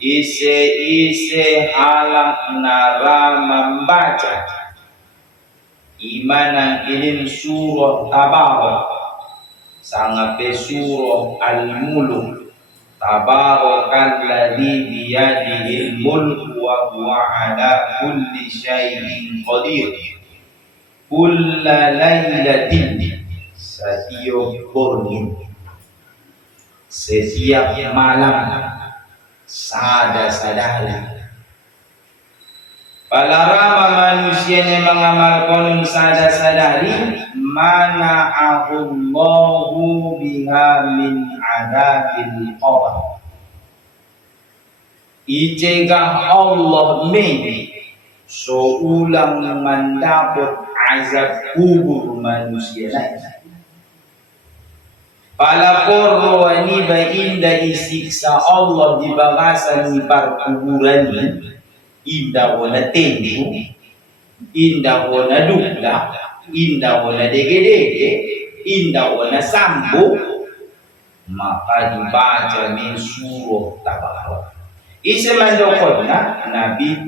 ise halang nara membaca imanan kirim surah Tabarak sangape surah Al-Mulk. Tabarakalladzi biyadihil mulku wa huwa ala kulli syai'in qadir. Kulla lailatin setiap burnin, setiap malam sadari. Balarama manusia yang mengamalkan sadari mana Allahu biha min adabil qabr. Icegah Allah so ulang mendapat azab kubur manusia lain. Palapor ni baginda isiksa Allah di bagasan ni perkuburan ni. Indah wala tempo, indah wala dukla, indah wala dege-dege, indah wala sambu, maka dibaca min surah Tabarak. Isa mandokonna Nabi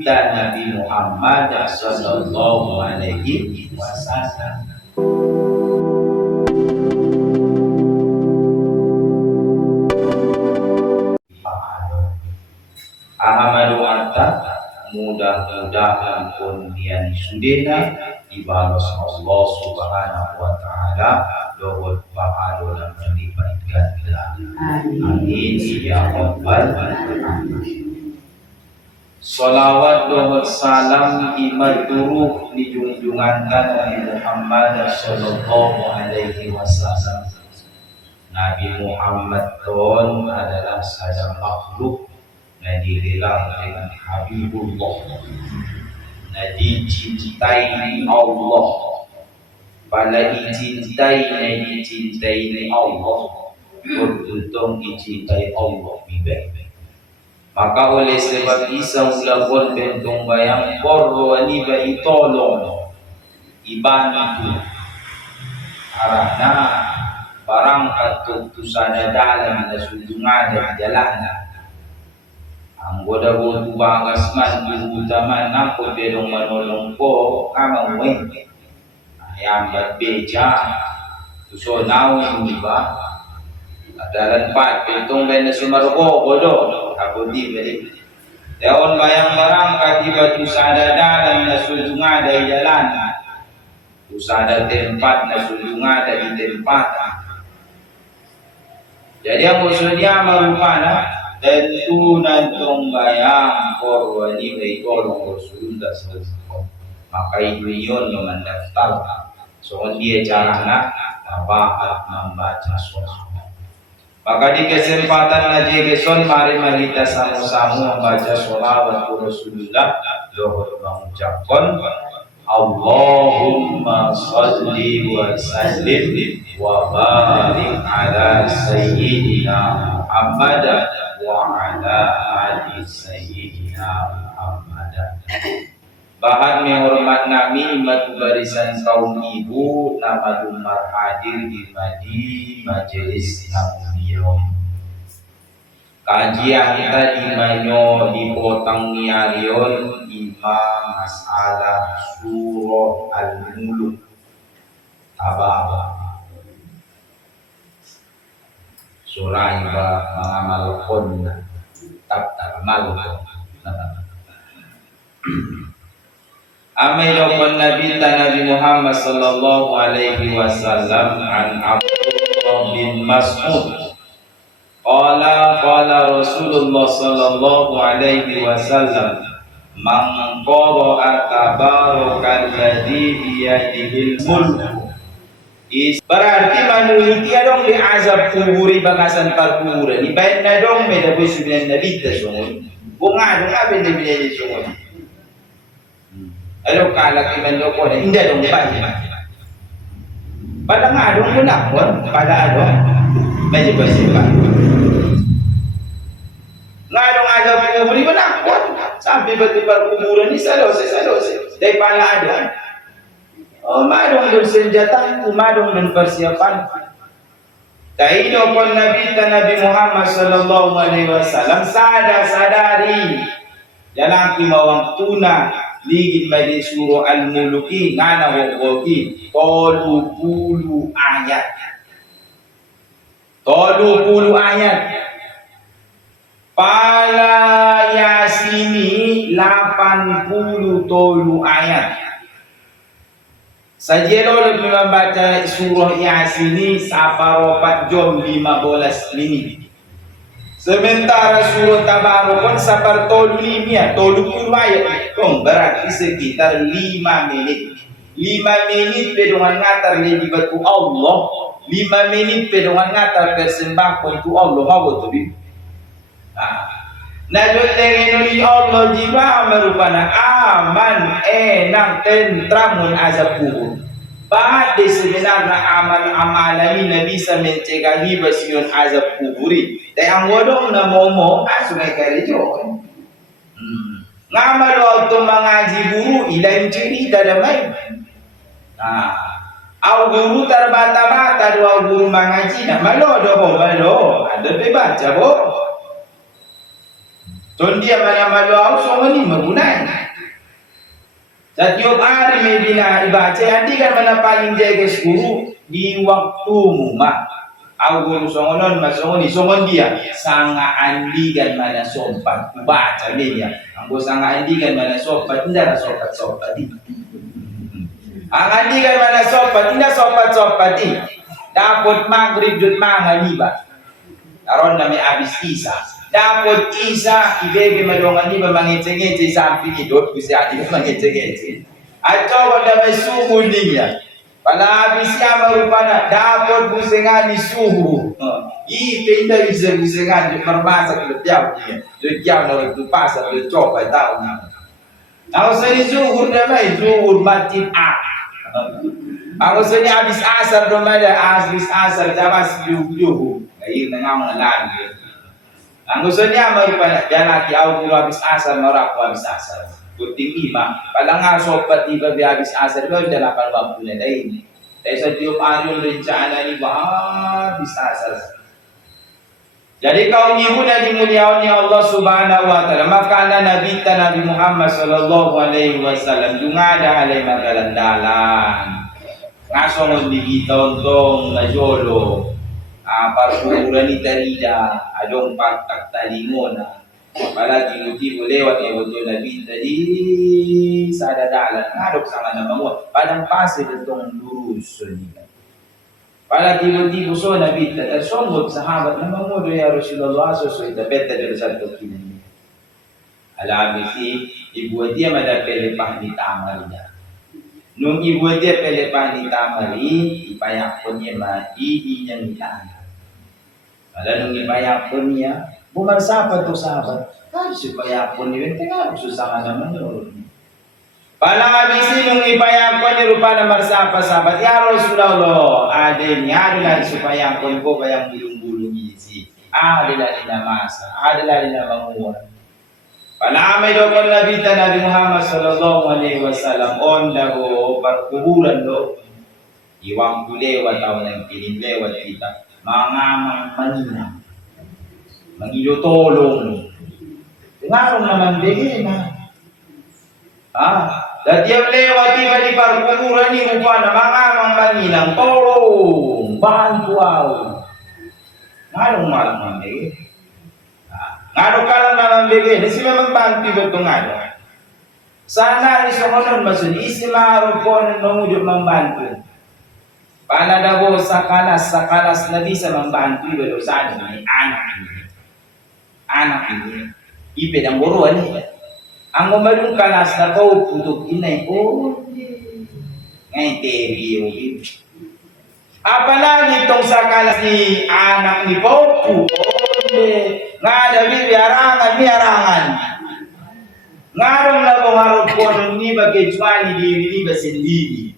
Muhammad sallallahu alaihi wasallam. Ahmadu Arta mudah-mudahan kundian sudena dibalas Allah Subhanahu wa taala doa pahala dan berlipat ganda. Amin ya rabbal alamin. Salawat dan salam imaduruh dijunjungan Nabi Muhammad sallallahu alaihi wasallam. Nabi Muhammad ton adalah saja makhluk na dililang dengan Habibullah, na dicintai Allah. Pala dicintai ni Allah, beruntung dicintai Allah bibir. Maka oleh sebab isa ulakon bentong bayang porro ni ba itolong ibantu arana barang katutusana dalam na sudungada jalanan. Ang goda-goda bagas man utama nako belong manolong po kamang wen. Ayam beja. So now ni ba? Adalan pat pentong ben sumaruko bodo. Ako di beli. Daon bayang barang katiba tusada dalam na sulungada di jalan. Tusada tempat na sulungada di tempat. Jadi ang usulnya marupana tentu nantong bayang korwani may tolong Rasulullah SAW. Maka itu yun yung mendaftar. So dia caranya dapat membaca surah. Maka di kesempatan Nabi Geson mari kita sama-sama membaca sholawat Rasulullah. Lohor mengucapkan Allahumma salli wa sallim wa barik ala sayyidina Muhammad wa ala ali sayyidina Muhammad. Bahan menghormat nami matu barisan kaum ibu nama dumar hadir di majelis namuliyo. Kajian kita di manyo di potang niarion imam masalah surah Al-Mulk Tabarak. Surah iba mengamalkan tak amal. Amailakan Nabi Muhammad sallallahu alaihi wasallam an Abdullah bin Mas'ud qala Rasulullah sallallahu alaihi wasallam man qara'a tabarakalladzi biyadihil mulk. Berarti manusia dong di azab kuburi bagasan perkuburan. Ibarat na dong may daboy subihan na bita sungon. Bunga dong abin na binili sungon. Alo kalak iman do ko hindi dong bayi. Pada nga dong mulakon, pada adong medyo pasipa. Nga dong azab kuburi balakon. Sabi ba di perkuburan ni salose. Dahil pala adong. Oh, madong dun senjata, madong dun persiapan. Taino kon Nabi Muhammad sallallahu alaihi wasallam sadari lalaki mawang tuna ligid madi suro al-muluki ngana wogi 30 ayat. 30 ayat. Pala Yasini 80 ayat. Sajelo membaca surah Yasin saparopat jam 15 menit. Sementara surah Tabarok sapartolu limia, tolu ayat. Berarti sekitar 5 menit. 5 menit pedongan ngatar lebih batu Allah. 5 menit pedongan ngatar persembahkan tu Allah. Apa tu? Najoleng ini Allah jiwa merupakan aman, enak, tentram azab kubur. Bahkan sebenarnya amal-amalan ini bisa mencegah basiun azab kuburi. Tapi ang wadong na momo sungai karejo. Ngamal waktu mengaji guru ilaim cerita damai. Au guru terbata-bata dua guru mengaji na malo ada baca bo. Dia mana-mana au semua ni menggunakan. Setiap hari medina ibaca nanti kan mana paling jaga guru di waktu muma. Au guru songonon masongon songon dia sanga andi kan mana sopat baca dia. Anggo sanga andi kan mana sopat tidak sopat di. Ang andi kan mana sopat tidak sopat di. Dapat maghrib jut mangan iba. Karon nami abis isa. Dapat isa ibebe madongan ni mangece-ngece sampai hidup bisa adi mangece-ngece. Atau pada suhu niya. Pada habis ya marupana dapat busengan ni suhu. Pindah bisa busengan di permasak letiau dia. Letiau na itu pasar le coba tahu na. Ako sa ni suhu damai suhu matin a. Ako sa ni habis asar domada habis asar damas yuhu. Kayin na nga lagi. Ang gusto niya marupana jalaki au guru habis asar maraku habis asar. Kuting ima palang nga sopat iba bi habis asar ko dalapan waktu na dai. Dahil sa tiup anong rencana ni ba habis asar. Jadi kaum ibu na dimuliakan ni Allah Subhanahu wa taala maka Nabi Muhammad sallallahu alaihi wasallam dungada alai magalandalan. Ngasong di tong najolo. Parkuran ni tarida adong paktak talimona palagi motibo lewat ya betul Nabi tadi sadadalan ngadok sama nama mo padang pasir itong lurus niya palagi motibo so Nabi tadi songgot sahabat nama mo ya Rasulullah sesuai tapeta dari satu kini alami si ibu dia madapele pahni tamarnya nung ibu dia pele pahni tamari ipayak pun niya madi inyang itaan. Lalu ipayapon niya, bumarsapan to sahabat. Harus ipayapon niya, tengah susah naman yun. Palabisin nung ipayapon niya rupa na marsapa sahabat. Ya Rasulullah, adin niya, adilali supayapon ko bayang bulong-bulong isi. Adilali na masa, adilali na manguwan. Palamay daw ko Nabi Muhammad sallallahu alaihi wasallam on dago parkuburan do. Iwang kulewat tao ng kinilewat kita. Mga manina mangilotolong tingarong naman bigay na dati ang lewat iba di parkuburan ni rupa na mga manginang tolong bantuaw ngarong malang bigay ngarong ka lang naman bigay na sila magbantu ba itong ngaro sana isokonon masun isi maharap ko ng nungudyo mambantu. Pana daw sakalas na bisa membantu beliau saja ni anak ini iped ang buruan ni ang umalung kalas na kau putuk inay ko ngay teriyo apalagi itong sakalas ni anak ni Popu nga dabi biarangan ngarong na bumarap ko nung ni bagay diri ba sendiri.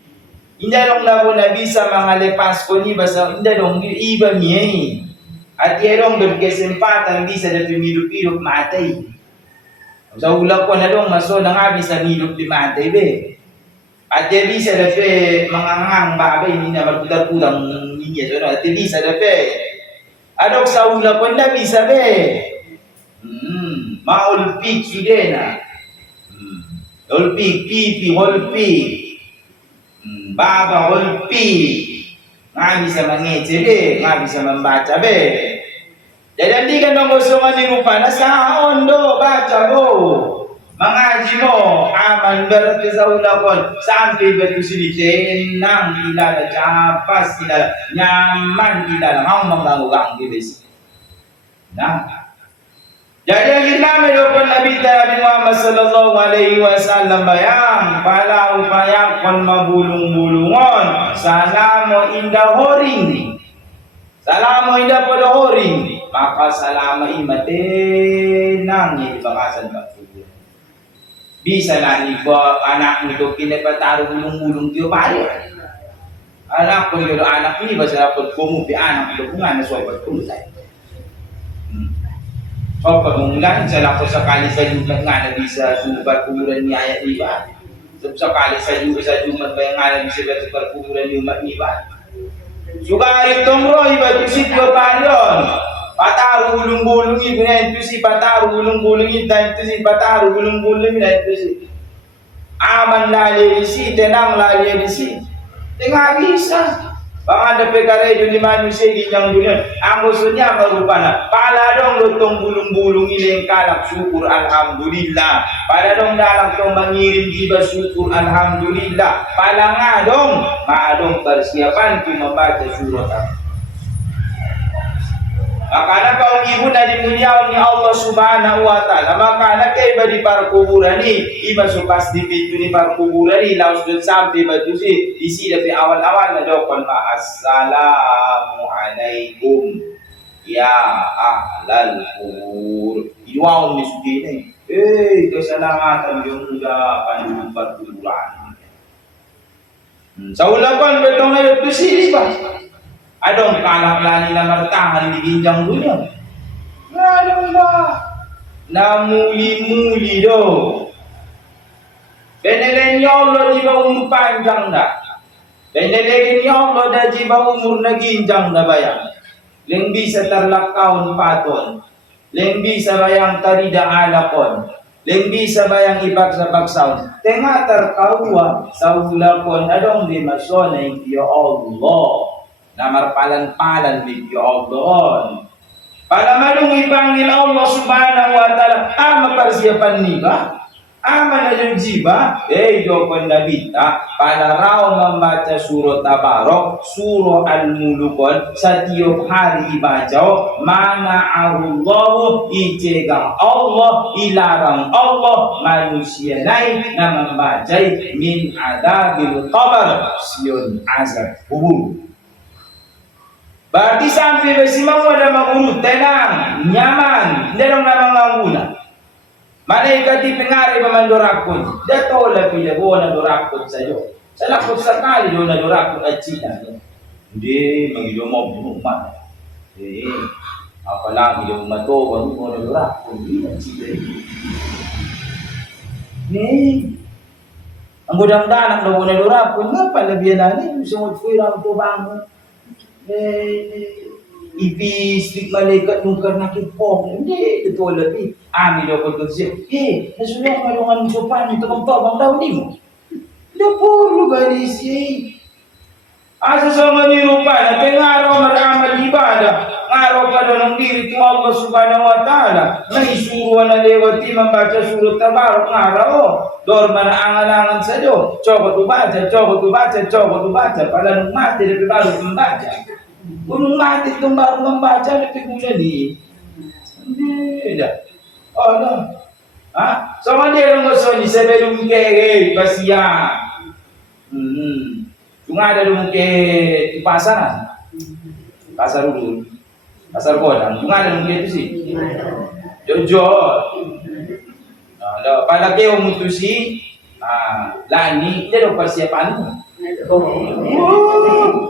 Inda dong labo na bisa mga lepas ko ni basa inda dong iba miye at yerong dong kesempatan bisa na pimilup-ilup matay sa ulap ko na dong maso na nga bisa milup di matay be at ya bisa na pe mga ngang babay ni na magputar-putang niya so at bisa na pe Adok sa ula pun Nabi sabi. Maulpik sudena. Ulpik, pipi, ulpik. Baba, ulpik. Nga bisa mengece be, nga bisa membaca be. Jadi nanti kan nong kosongan ni rupa na saon do baca go. Mengaji mo aman berarti sa ulakon sampai betul sini tenang tidak capas tidak nyaman tidak mau mengganggu di sini. Nah, jadi yang kita melakukan Nabi Muhammad Sallallahu Alaihi Wasallam bayang pala upaya kon mabulung-bulungon salamo indah horing salamo indah pada horing maka salama imatenang ini bakasan batu. Bisa na iba anak nito kinapataro bulung-bulung tiyo pare. Anak ko yung anak ni ba sa dapat kumupi anak ko kung ano sobat kulay. So pagmulan sa lako sa kalisan yung nga na bisa subat kumulan ni ayat iba. Sa kalisan yung sa jumat ba yung nga na bisa subat kumulan yung mat iba. Sugari tong ro iba yung sityo pare yon. Pataru bulung-bulung itu si pataru bulung-bulung itu si pataru bulung-bulung itu si aman lali si tenang lali si tengah bisa bang ada perkara itu di manusia yang dunia anggusunya merupana pala dong lutong bulung-bulung ini yang kalak syukur alhamdulillah pala dong dalam tong mengirim giba syukur alhamdulillah pala ngadong persiapan tu membaca surat maka kaum ibu na dimuliakan ni Allah Subhanahu wa taala maka kay di para kuburan ni iba supas di pintu ni para kuburan ni laos dun sampai batu si isi dari awal-awal na daw kon assalamu alaikum ya ahlal kubur iwaon ni sugina keselamatan yung udah panjang kuburan sa ulapan betong na ito si ba adong kalak-lani na martahan di ginjang dunia. Adong ba? Namuli-muli do. Benelen ya Allah di ba umur panjang dah. Benelen ya Allah dah di ba umur na ginjang na bayang. Leng bisa terlakaon paton. Leng bisa bayang tarida alakon. Leng bisa bayang ibagsa-bagsaon. Tengah terkawa sa ulakon adong di masonay ya Allah. Namar palan-palan video Allah. Para malung ipanggil Allah Subhanahu wa taala, ama persiapan ni ba? Ama na yung jiba, dokon nabita, para raw membaca surah Tabarok, surah Al-Mulukon, sa tiap hari ibacaw, mana Allah, icegang Allah, ilarang Allah, manusia naik, na membacay, min adabil qabr, siyon azab kubur. Berarti sampai besimang ada mengurut, tenang, nyaman, hindi lang namang nganguna. Malaikat di pengari pamandorakon, dato lapi na buwan na dorakon sa'yo. Sa lakot sa kali doon na dorakon at China. Hindi, mag-ilumog buman. Apalang ilumog matobang mo na dorakon, hindi na China. Ang gudang-danak na buwan na dorakon, nga palabiyan natin, sumot ko yung tubang ibistik malaikat nung karnakit po. Hindi, ito labi. Amin daw ko siya. Nasunod nga yung sopan, ito magtabang daw ni mo. Hindi po, lugar siya. Asa sa mga nirupa, na pengaraw maramal ibada. Ngaraw pa daw ng diri ito Allah Subhanahu wa ta'ala. Naisuruan na lewati membaca surat Tabarok ngaraw. Dorma na angalangan sa Diyos. Coba tu baca. Pala nung mati, lebih baru membaca. Kung nung mati itong baru membaca, lebih bulan ni. Hindi dah. No. So mandirang gusto ni sebelum kere pasiya. Kung ada dong ke di pasar dulu. Pasar Kodang. Kung ada dong ke itu sih. Jojo. Pada kayo mutusi, lani, dia dong persiapan mo.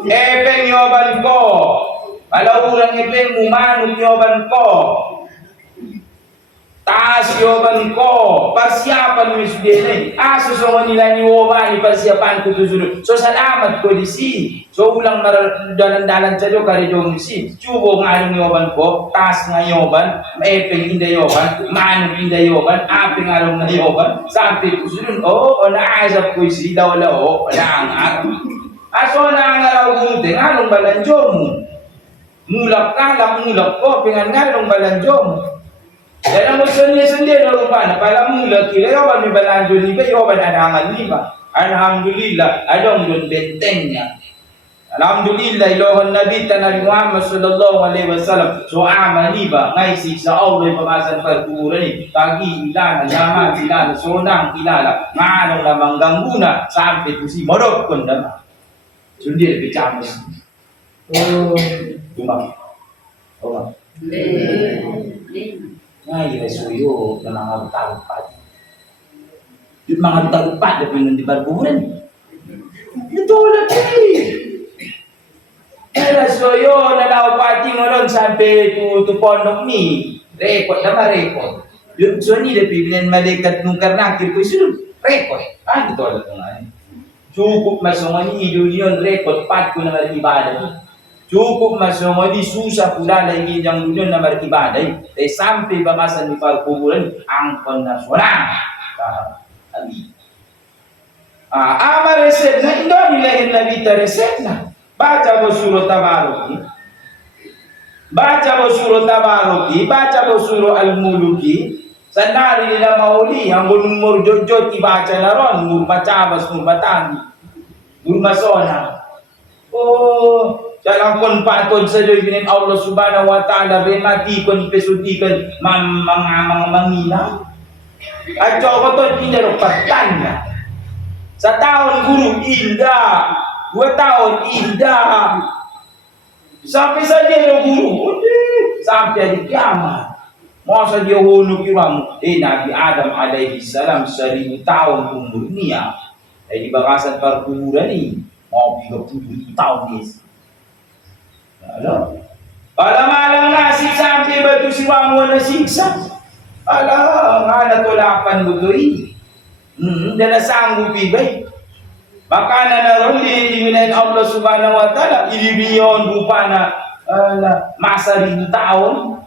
Epeng yoban ko. Kalau urang epeng mo, manong yoban ko. taas yoban ko, persiapan mo isudin aso so nila ni Woman, persiapan ko tusunod. So salamat ko di si. So ulang dalan-dalan sa kari dong si. Chubo nga yung yoban ko, taas nga yoban, maepeng hindi yoban, maano hindi yoban, apeng araw na yoban, sampai ko sunod, naasap ko si, wala ang aso na ang araw gumutin, anong balanjo mo? Mulak ka lang, mulak ko, pingan nga anong balanjo mo? Dan ang sendiri lupa na pala mula kila yawan ni balanjo ni ba yawan adangan ni ba alhamdulillah adong don bentengnya alhamdulillah ilohon nabi Nabi Muhammad sallallahu alaihi wasallam so amani ba ngai siksa Allah pemasan perkuburan ni tagi ilana yaman ilana sonang ilala ngano na mangganguna sampai pusi modok kondam sendiri bicamus cuma ngay resuyo ng mga talupad. Yung mga talupad na pinandibarburan. Ito ulit resuyo na naupati mo ron sampai to pondok ni. Rekod na ma-rekod. Yung suni na pipinan malikat nung karnakir ko isunod. Rekod. Ito ulit nga. Cukup masongan ni yun rekod pat ko na ibadah. Cukup masongo di susah pula lagi yang dunia na beribadah. Sampai bamasan di kuburan angkon na suara. Ali. Amal resep na indo nilahin na kita resep na. Baca mo surah Tabaruki. Baca mo surah Tabaruki. Baca mo surah Al-Muluki. Sandali nila mauli. Ang bunumur jod-jod ibaca na ron. Murmacabas, murmatangi. Murmasona. Dalam kon patod sa Diyos binin Allah subhanahu wa ta'ala mati kon pesutikan mangina at ko to pinarupatan na sa taon guru indah 2 tahun indah sampai saja guru sampai di kiamat mau saja hunu kiram Nabi Adam alaihi salam 1000 tahun umur niya ay di bakasan perkuburan ni mau 30 tahun ni. Alam? Malang nasib sampai batu siwang mo na siksa. Alam, nga natulapan mo doy. Dala sanggup ibay. Maka na naroon, liliminayin Allah subhanahu wa ta'ala. Ilibiyon rupa na masa 1,000 taon.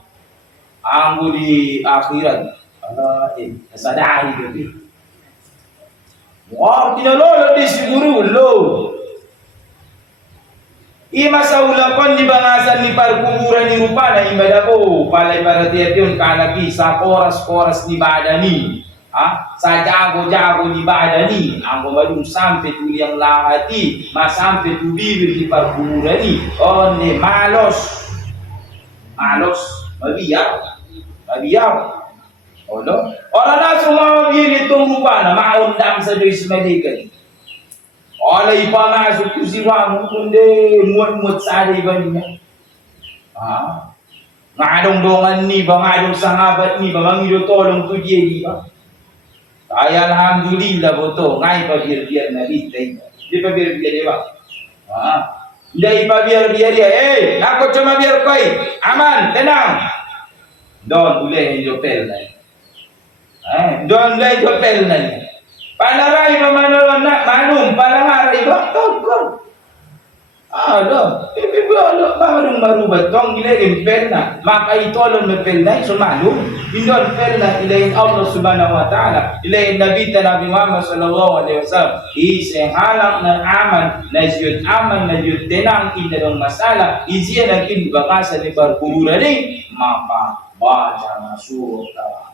Ang di akhirat. Nasa dahil gabi. Wow, pinalolo di siguro, lo. Ima sa ulapan di bangasan ni parkuburan ni rupa na imbada ko palay para tiyon kalaki sa oras-oras ni badani sa jago-jago ni badani ang kumalung sampai tuli ang lahati masampai tuli di parkuburan ni onne malos mabiyak orang na sumamabili itong rupa na maundam sa Diyos Malika oleh pamasuk tu siwang kundi muat-muat sari banyak. Ngadong dongan ni bang ngadong sahabat ni bang ngido tolong tu dia ni bang. Ay alhamdulillah betul ngai pa biar nabi tai. Dia pa biar dia bang. Dia pa biar dia. Aku cuma biar koi. Aman, tenang. Don boleh hotel ni. Don boleh hotel ni. Palaray ba manoon na manum palangaray ba tawag marung marubat tong ilayin perna makaitolon me perna so malum indon perna ilayin Allah subhanahu wa ta'ala ilayin Nabi Muhammad sallallahu alaihi wasallam iseng halang ng aman na siyut aman na siyut tenang indong masala isiya na kinbakasa ni parkuburan ni mapabaca na surah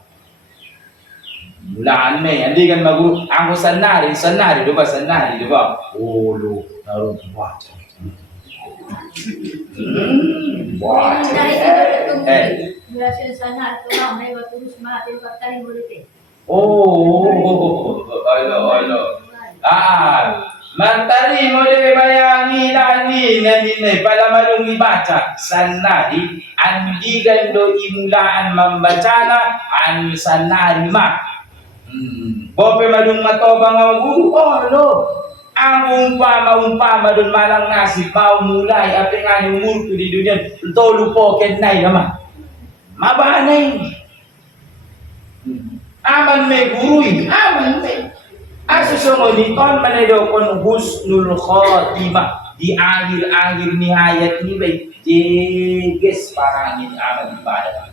Mulaan may, hindi kan ang sanari, di ba? Ulo, naroon ba? Mantari mo de bayangi nani pala malung ibaca sanari andigan do imulaan membacana an sanari ma bope malung matobang ang guru ang umpama dun malang nasib mau mulai apa nga umur ko di dunia tolu po ken nay naman mabanay Aman me gurui, aman me. Asusumuni kon manedo kon husnul khotimah di akhir-akhir nihayat ini baik jeges parangin amal ibadah.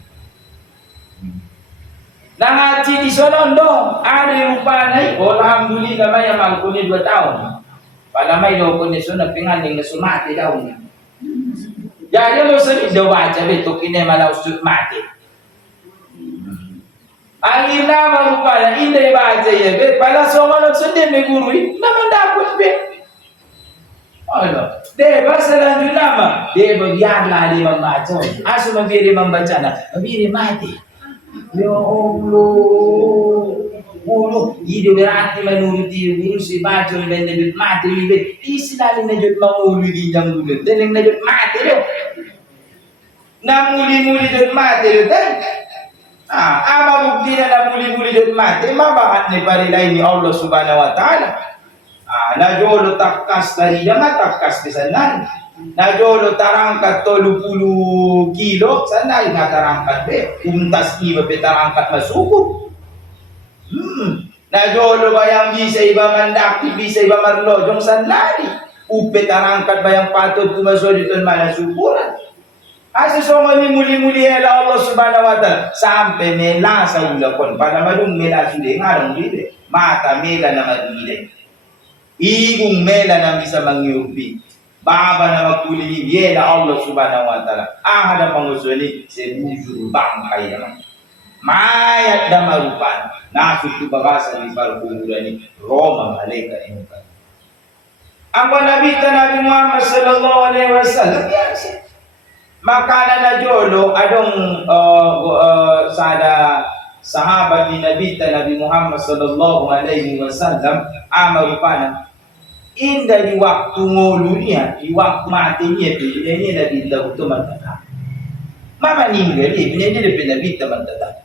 Nah ngaji di Solondo ada rupanya, alhamdulillah maya mangkuni 2 tahun. Pada may do ko ni sunod pinganing na sumati daw niya. Jadi lo sering do baca betul kini malah usut mati. Ang ina marupaya inday baca ya bet pala somalot sunde me guru naman dapat bet. Ano? Deba selanjutnya nama. Deba biarlah dia membaca. Asu mabiri membaca na. Mabiri mati. Ya Allah. Ulo, hidup berarti menuruti guru si baca dan najud mati lebih. Isi nali najud mangulu di jam dulu. Dan yang najud mati lo. Namuli-muli najud mati lo kan? Ama bukti na namuli-muli najud mati. Mabahat ni parilay ni Allah subhanahu wa ta'ala. Najolo takas dari jangan takas di sana. Najolo tarangkat 30 kilo sana nga tarangkat be. Umtas iba be tarangkat masukot. Najolo bayang bisa iba mandaki bisa iba marlojong sanlari. Upe tarangkat bayang patut tumaso dito mana sukuran. Asa songo ni muli-muli ala Allah subhanahu wa ta'ala. Sampai mela sa ulakon. Pada madung mela sude ngarang dide. Mata mela na madide. Igong mela na bisa mangyupi. Baba na magkulili yela Allah subhanahu wa ta'ala. Ahada pangusuli sebujur bangkay naman. Mayat na marupan. Nasut babasa ni Barburani Roma malaika imukan. Ang panabita Nabi Muhammad sallallahu alaihi wasallam biasa. Makanan na jolo adong sada sahabat ni Nabi Muhammad sallallahu alaihi wasallam amarupana inda di waktu ngolunya di waktu matinya ini Nabi Allah teman tetap. Mama ninggal ini Nabi teman tetap.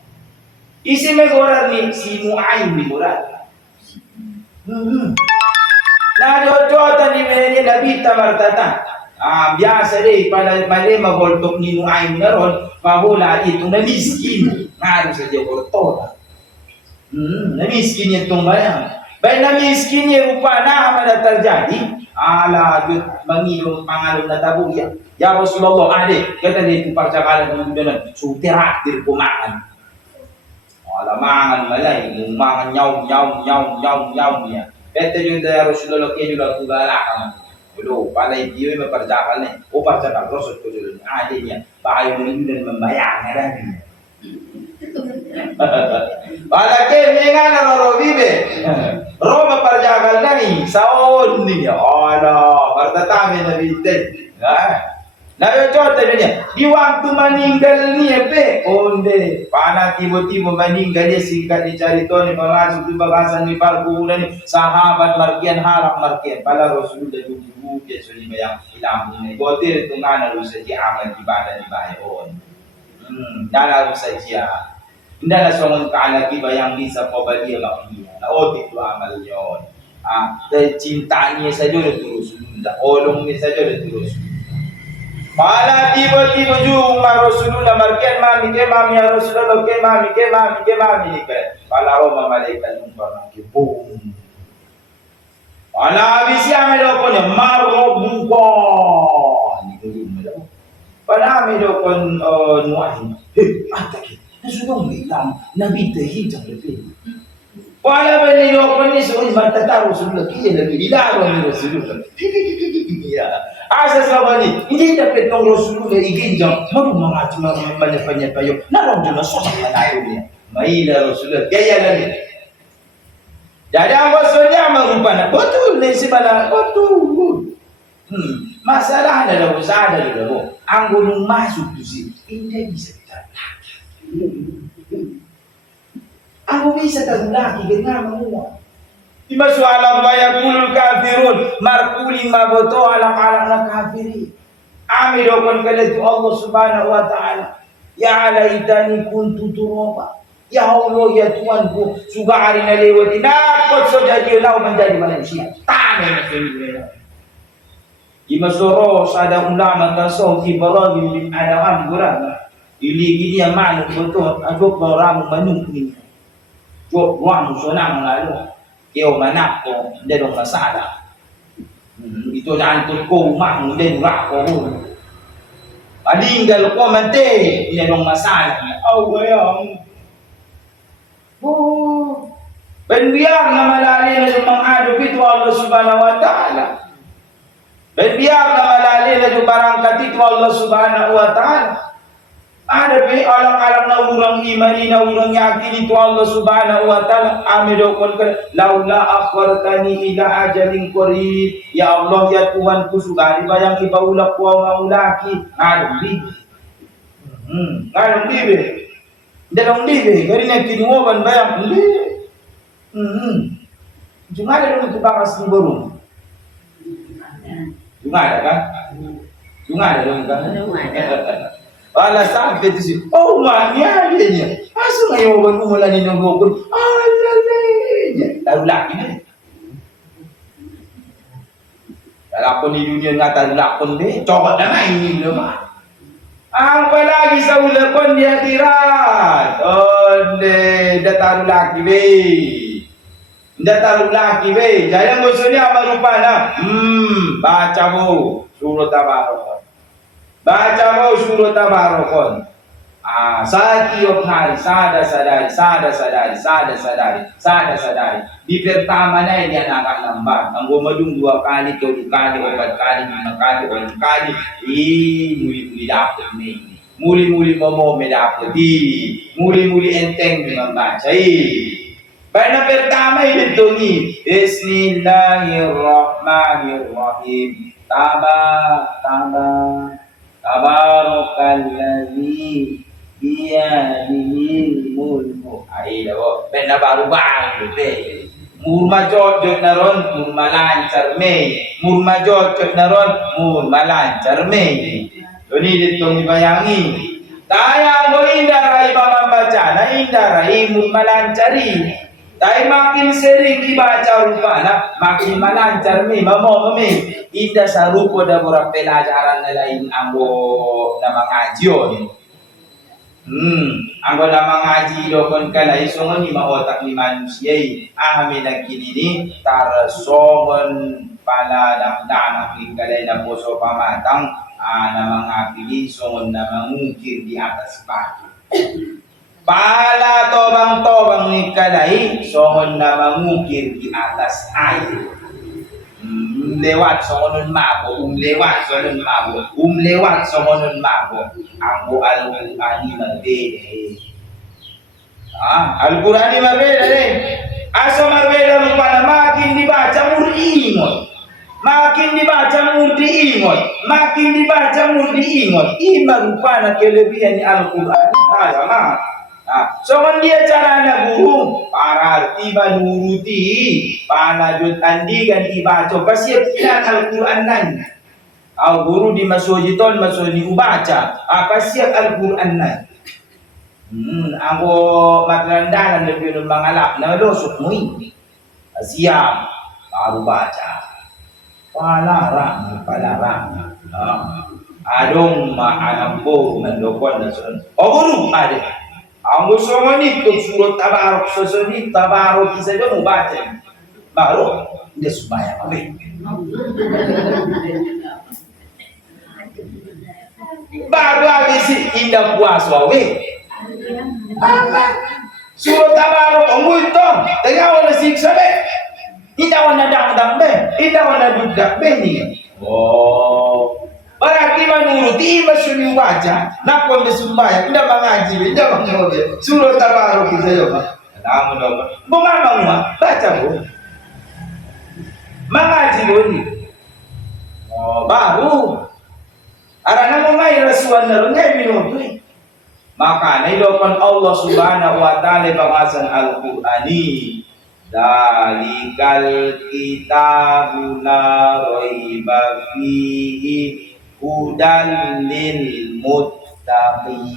Isi megorar ni si Mu'ayyim megorar. Na jojotan ni Nabi tamartata. Biasa deh pada malema goltok ni Mu'ayyim naron mahula itu na miskin. Ngaru saja kortola. Na miskin itong bayang. Baik na miskin niya rupa na mana terjadi. Ala jut mangilong pangalong na tabu ya. Ya Rasulullah ade kata dia itu percakapan kemudian suteraktir kumaan. Alamangan malay, umangan nyaw niya. Ito yung daya Rasulullah kayo lang tugalakang. Ulo, palay diyo yung maparjakal na. O parjakal, Rasul ko dito. Adi niya, baka yung nilin mamayang na rin. Pala kayo, may nga narorobibe. Roma parjakal na ni, saon niya. Ala, partatami na bitin. Nayojote niya, di waktu meninggal niya pe, onde, pana tiba-tiba meninggal niya singkat dicarito ni pemasuk di bagasan ni parkuran ni sahabat markian harap markian, pala Rasulullah dulu dia suni bayang ilam ini, botir itu ngana lu saja amal ibadah di bayon, dala lu saja, indala songon kalaki bayang bisa pabali lakiya, na otik tu amal yon, cintanya saja udah terus, olong ni saja udah terus. Malah tiba-tiba juga Rasulullah markian mami ya Rasulullah ke mami ni kan. Pala Roma malaikat numpang ke boom. Pala habis yang melokon marobuka. Ni dulu melo. Pala melokon nuahin. Atake. Nasulong bilang nabi tehijang lebih. Pala melokon ni suruh matata Rasulullah kaya lebih ilawan ni Rasulullah. Asa sama ni, hindi dapat tong Rasulullah iginjang, marunong mga manya-panya tayo, naramdaman na sosak na tayo niya. Mahila Rasulullah, kaya lang niya. Jadi ang gusto niya, marupa na, betul, naisip na, betul. Masalah na daw, sada na daw, ang gulong masuk doon, hindi bisa taglaki. Ang bisa taglaki, ganyan mo. Dimasu alam bayakul kafirun markuli maboto alam-alam na kafiri. Ami dokon kalitu Allah subhanahu wa ta'ala. Ya laitani kuntu turaba. Ya Allah ya Tuhanku, suka hari na lewati dapat so jadi lau menjadi manusia. Tanah na sini. Dimasuro sada ulama taso kibaragi bin adawan gurang. Ili gini yang manu betul agok orang manung ini. Ruang sunang lalu. Keo manak ko, hindi dong masala. Ito na antod ko, umang, hindi dong ko. Alinggal ko, mante, hindi dong masala. Bayang. Benbiak na malalim na yung mga adop ito Allah subhanahu wa ta'ala. Benbiak na malalim na yung barangkat ito Allah subhanahu wa ta'ala. Ada pe alang-alang na urang imani na urang yakin itu Allah subhanahu wa ta'ala. Amidokon kan laula akhartani ila ajalin qarib. Ya Allah ya Tuhanku sudah dibayang ibaulak ko ang ulaki. Ngadong libe. Dalong libe. Gari na kinuwaban bayang libe. Cuma ada dong tubakas ni burung. Cuma ada kan? Cuma ada dong kan? Wala sampai di situ. Oh manya dia. Asu ngayon umula ni ng bukod. Lalanya. Taru laki na. Talakon ni dunia nga taru lakon be. Cokot na nga ini naman. Ang palagi sa ulakon dia tirat. Onde dataru laki be. Dataru laki be. Jangan gusto niya marupa na. Baca mo. Surut Tabarokon. Baca mo surut Tabarokon. Sa tiap hari, sada sadari. Di pertama na ini anak lambat. Ang gumadung 2 kali, 3 kali, 4 kali, 5 kali, 6 kali. Muli-muli dapat ni. Muli-muli mo dapat di. Muli-muli enteng membaca. Pada pertama itu ni. Bismillahirrahmanirrahim. Tabarakalladzi biyadihil mulku. Ayo, benda baru bang be. Murma jojot naron, murma lancar me. Murma jojot naron, murma lancar me. Ini ditong dibayangi. Tayang mo indaray mambaca, na indaray murma lancari. Dahil makin sering dibaca rupana, makin melancar mi, mami. Ida sa rupo da murang pelajaran na lain anggo na mga ngaji. Anggo na mga ngaji dokon kalay songon ni maotak ni manusia. Amin na kinini tarasongon pala damdamak ni kalay na puso pamatang na mga pilin songon na mangukir di atas batu. Pala tobang-tobang ni kalay, songon na mangukir di atas air. Lewat songonon mabo, lewat songonon mabo, lewat songonon mabo. Ang Al-Qur'ani marbeda. Al-Qur'ani marbeda deh. Aso marbeda lupa na makin dibaca murdiingot. Makin dibaca murdiingot. Makin dibaca murdiingot. Ima lupa na kelebihan ni Al-Qur'ani. Sama. So dia cara na guru para tiba nuruti panajud andigan ibaca pasiap kira Al-Qur'an nan. Guru di masujiton masudi ubaca pasiap Al-Qur'an nan. Ako matrandanan lebih mangalap na losok mo siap baru baca palarang adong maanang po mandokon na sun. Guru ada. Ang gusto mo nito, surut Tabarok, susunod, Tabarok, isa dyan mo baca. Baru, hindi subaya kami. Baru lagi si indah puas wawe. Surut Tabarok, ang gusto, tengah wala siksa be. Indah wala dangdang be, indah wala dudak be ni. Berarti menuruti masuk wajah, nak pembesumbayang, tidak mengaji, tidak mengobrol. Surut Tabarok kita ya pak. Namun dong, bunga baca bu, mengaji bunyi. Baru, arana mengai rasuan darungai minutui. Maka naidokan Allah subhanahu wa ta'ala pengasan Al-Qur'ani. Dalikal kitabu la raiba fihi hudan lil muttaqin.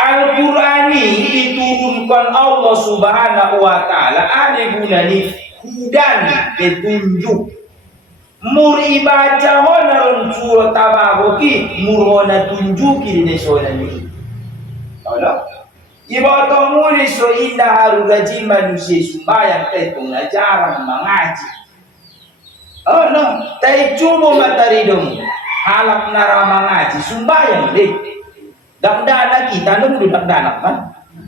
Al-Qur'ani diturunkan Allah subhanahu wa ta'ala ada gunani hudan petunjuk. Muri baca honarun surat Tabaroki murona tunjuki di nesonan ini. Tahu tak? Iboto muli so indah haru rajin manusia sumbayang tetong na jarang mengaji. Oh no, tay cubo mataridong halap nara mengaji sumbayang deh. Dakdana kita nung dakdana kan.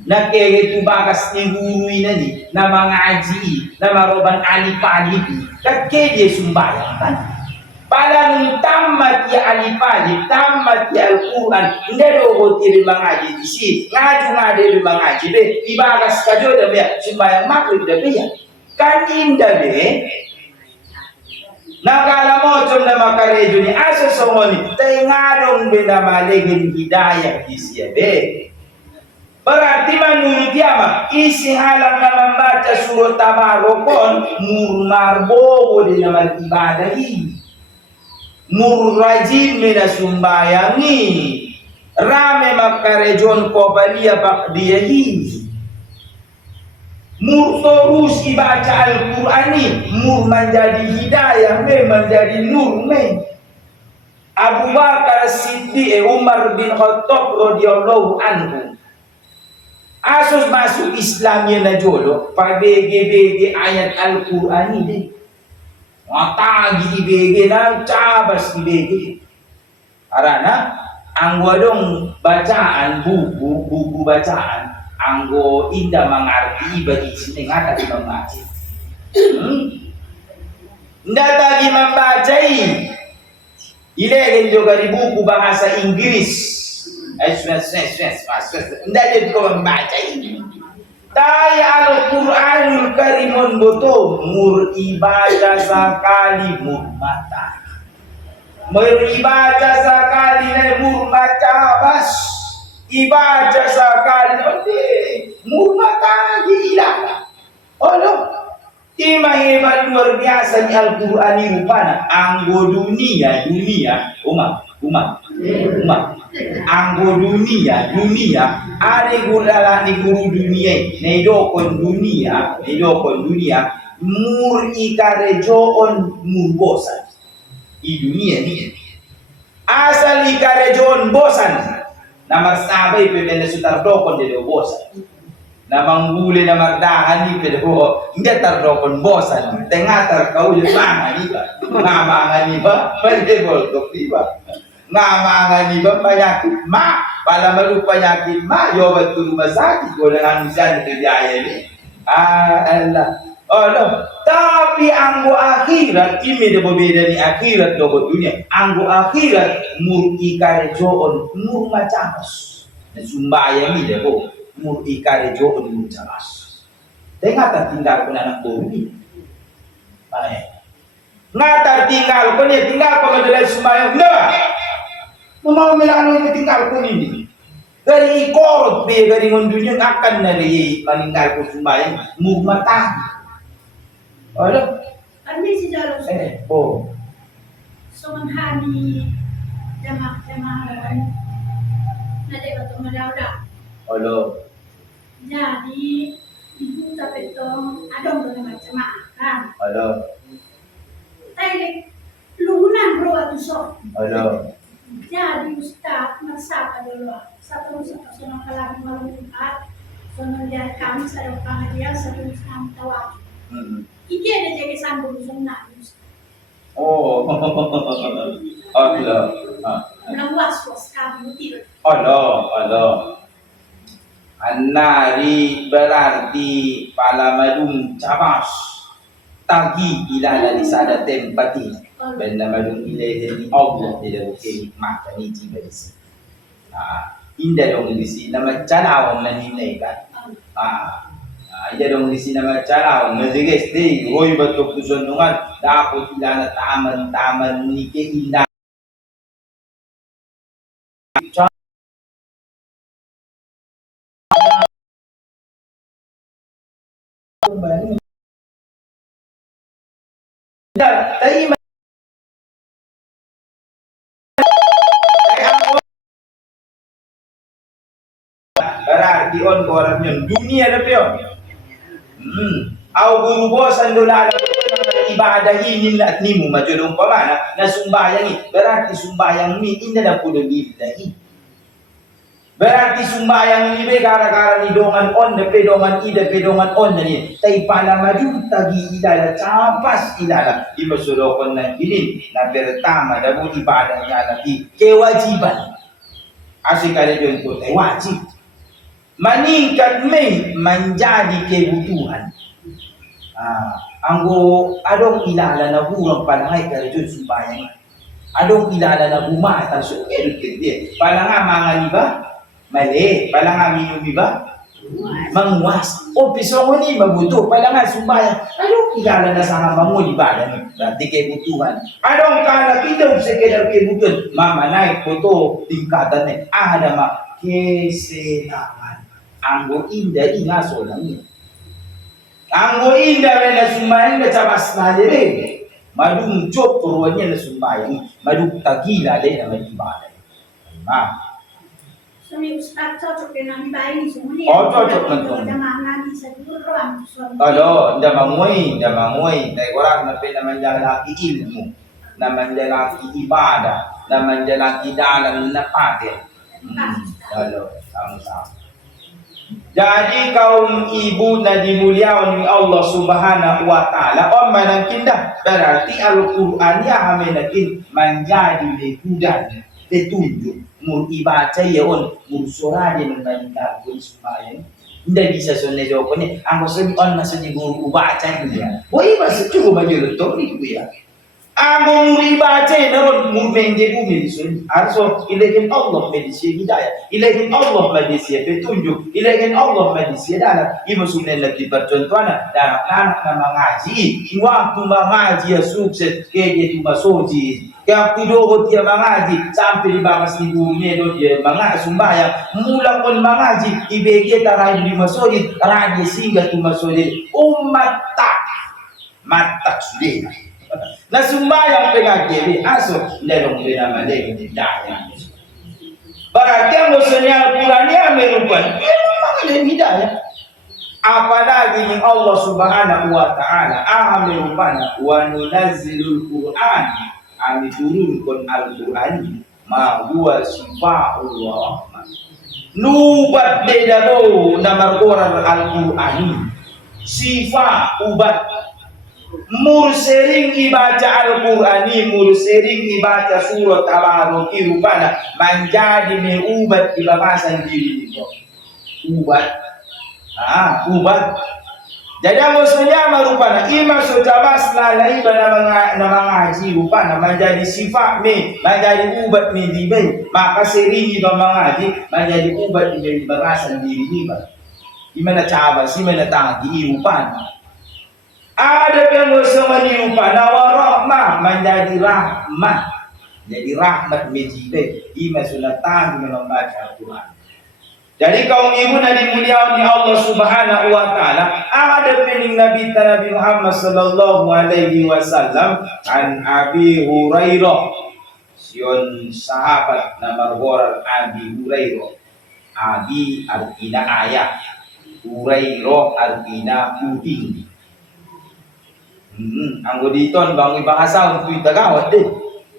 Na kaya tu bagas ni guru ini na mengaji, na maroban alipalip, kakek dia sumbayang kan. Palang tamat ya alipalip, tamat ya Al-Quran, hindi do tiri mengaji di si, ngaju mengaji be, ibagas kajo da be, sumbayang makrib da be ya. Kan indah be. Nakala mo chum na makarejo ni asa songoni, tay ngadong be na malegin hidayah di siya be. Berarti menurut dia isi halang na membaca surat Tabarokon murmar bobo di nama ibadah ini murrajin mina sumbayangi rame makarejon kobalia pak dia ini murtorus ibaca Al-Quran ini mur menjadi hidayah me menjadi nur me. Abu Bakar Siddiq Umar bin Khattab radhiyallahu anhu asus masuk Islamnya na jolo pabege-bege ayat Al-Quran ini matagi ibege na cabas ibege arana anggo dong bacaan buku bacaan anggo indah mengarti bagi sini ngata di membaca ndak lagi membaca ilegen juga di buku bahasa Inggris ndak jadi kau membaca ini. Tapi Al-Quranul Karimun boto mur ibadah sekali mur mata. Mur ibadah sekali mur mata bas. Ibadah sekali mur mata gila. Oh no. Ima hebat luar biasa di Al-Quran ini rupanya anggo dunia umat anggo dunia ada gula ni guru dunia nedokon dunia mur ikarejoon mur bosan i dunia ni asal ikarejoon bosan namar sabai pebenda sutar dokon de bosan namang gule na mardahan ni pero hindi tardokon bosan tengah tarkau yung mga ni ba ngamangan ni ba pwede di ba ngamangan ni ba penyakit pala malu penyakit yobat tu rumah sakit golangan misalnya terjaya ni Allah Allah tapi anggo akhirat ini dia berbeda ni akhirat dogo dunia anggo akhirat mur ikarejoon mur macamos na sumbayang ni dia po mur ikarejo on mucamas. Tengah tinggal ko na ng bumi. Ay. Nga tinggal ko niya, tinggal ko madalas sumayang. No! Mamamilano yung tinggal ko nini. Dari ikorot be, dari ngundunya akan nari maninggal ko sumayang. Mugmata. Ano? Ano si Jaros? Po. So, manghani jamaah na di ba tumalaw. Halo. Jadi ibu tapi tong adong dengan jemaah kan. Halo. Tapi lunan bro atau so. Halo. Jadi Ustaz masak dulu. Satu senang kalah malam Jumat. Senang dia kami saya pengajian satu senang tawaf. Ini ada jadi sambung sunnah. Oh. Halo. Nang was kami tidak. Halo. Anari berarti palamadung cabas tagi ilala di sada tempati benda madung ilahi ni Allah tidak boleh hikmah ni jiba di sini. Indah dong di sini nama calaw meninai kan. Indah dong di sini nama calaw menjeges deh. Roy betul kusundungan dapat ilana taman ni ke indah. Berarti on orang yang dunia na pyo. Au guru bosan dola ibadah ini at nimu majulong pamana na sumbayang berarti sumbayang mi inda na pulo ibadah. Berarti sumbayang ini gara-gara ni dongan on, pedongan ida, pedongan on ni. Tapi pada maju tagi idala capas idala. Iba sudokon na gilin na pertama dapat ibadahnya lagi kewajiban. Asik kali contoh wajib. Meningkat menjadi kebutuhan. Anggo adong ilala na burang panangay karejun sumbayang. Adong ilala na bumata so dia. Palanga mangan iba mali, palanga minum iba manguas. O pisong ni mabuto, palanga sumbayang. Adong ilala na sa mo ibadah ni. Berarti kebutuhan. Adong kana kita sekedar kebutuhan. Mama naik foto tingkatan ni. Ada mak kesenangan. Anggo indah ingaso lang ni. Anggo indah na sumbayang na cabas na dire. Madung job turuannya na sumbayang, madung tagila din na ibadah. So ni Ustaz cocok dengan bayi semua ni. Oh, cocok betul. Ada mana di seluruh Alo, nda mangoy, dahil orang na pinamanjalaki ilmu, na manjalaki ibadah, na manjalaki dalang na patin. Alo, sama-sama. Jadi kaum ibu na dimuliakan ni Allah Subhanahu wa taala, o manangkinda berarti Al-Qur'an ya hamenakin menjadi hudan, petunjuk. Mur ibaca ya on, mur surade ng nalingkar ko sumayan. Hindi bisa sunod ko ni, ang sabi on na sa guru ubaca niya. O iba sa tugo ba yun to ni kuya? Ang mur ibaca naron mur mende umilisun. Arso ilahin Allah medisya hidayah, ilahin Allah medisya petunjuk, ilahin Allah medisya dalam. Iba sunod lagi percontohan dalam anak na mengaji, waktu mengaji ya sukses kaya tumasoji. Kaya tidogot dia mengaji sampai di bakas ni gurunya dia mengaji sumbayang mula kon mengaji ibege tarai di masjid raja singgah tu masjid umat tak sudah na sumbayang pengaji aso lelong nama dia hidayah berarti yang maksudnya Al-Quran ini merupakan memang hidayah apalagi yang Allah Subhanahu wa taala merupakan wa nunazzilul Qur'an kami turunkan Al-Quran ma huwa syifaa'ul rahman nubat bedado namar Quran Al-Quran syifa ubat mur sering ibaca Al-Quran mur sering ibaca surat Tabarok rupana menjadi ubat di bahasan diri ubat jadi maksudnya merupana ima sojabas lalai na mengaji rupana menjadi sifat menjadi ubat dibai maka sering iba mengaji menjadi ubat menjadi berasan diri iba imana cabas imana tanggi rupana ada yang sama ni rupana warahmah menjadi rahmat jadi rahmat menjibai ima sunatan membaca Al-Quran. Jadi kaum ibu na dimuliakan ni Allah Subhanahu wa taala ada pening Nabi Muhammad sallallahu alaihi wasallam an Abi Hurairah sion sahabat nama orang Abi Hurairah. Abi artinya ayah, Hurairah artinya puding. Anggo diton bangi bahasa untuk Tagawat deh.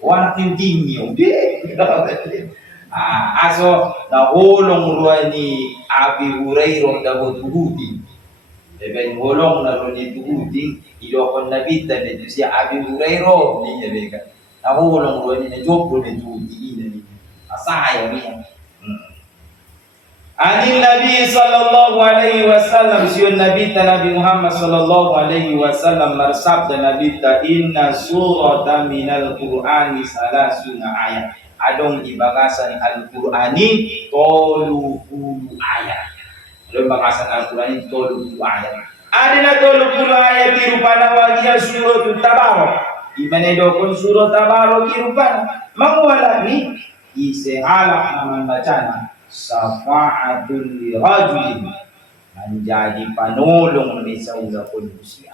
Wanak puding yo deh. Aso nahulong ruani Abi Hurairah dapat tuhudi. Eben holong na ruani tuhudi idokon Nabi tan itu si Abi Hurairah ni mereka. Nahulong ruani na job ruani tuhudi ini. Asaya ni. Ani Nabi sallallahu alaihi wasallam siun Nabi Nabi Muhammad sallallahu alaihi wasallam bersabda Nabi ta inna surata minal Qur'ani salasuna ayat. Adong ibagasan Al-Qur'ani tolupulu ayat. Adong ibagasan Al-Qur'ani tolupulu ayat. Ada na tolupulu ayat dirupana wagia surat Tabarok. Imane dokon surat Tabarok dirupana. Mangwalani isehalak na membacana safa'atul lirajulin menjadi panolong ni sa ulah manusia.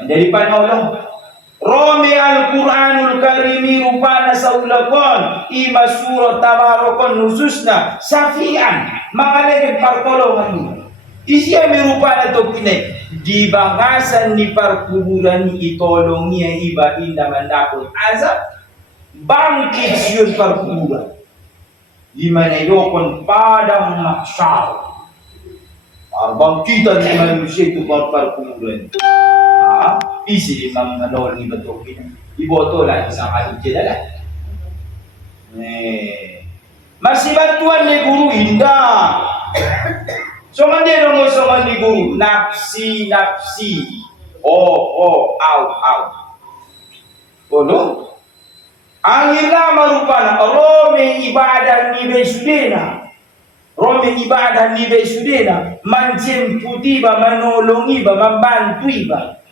Menjadi panolong. Romi Al-Quranul Karimi rupana sa ulakon ima surat Tabarokon khususna safian mangalagin partolongan ni isya mirupana to pinay di bangasan ni parkuburan ni itolong niya iba inda mandakot azab bangkit yun parkuburan di mana yokon padang mahsyar. Bangkitan ng manusia itu berperkumpulan. Isi di mga ni batokin. Iboto lang sa kaligyan na. Masih bantuan ni guru indah. So mandero mo so mandi guru nafsi. Au. Ono? Ang ila marupana rome ibadah ni besudena. Rome ibadah ni besudena, menjemputi ba, menolongi ba, membantu ba.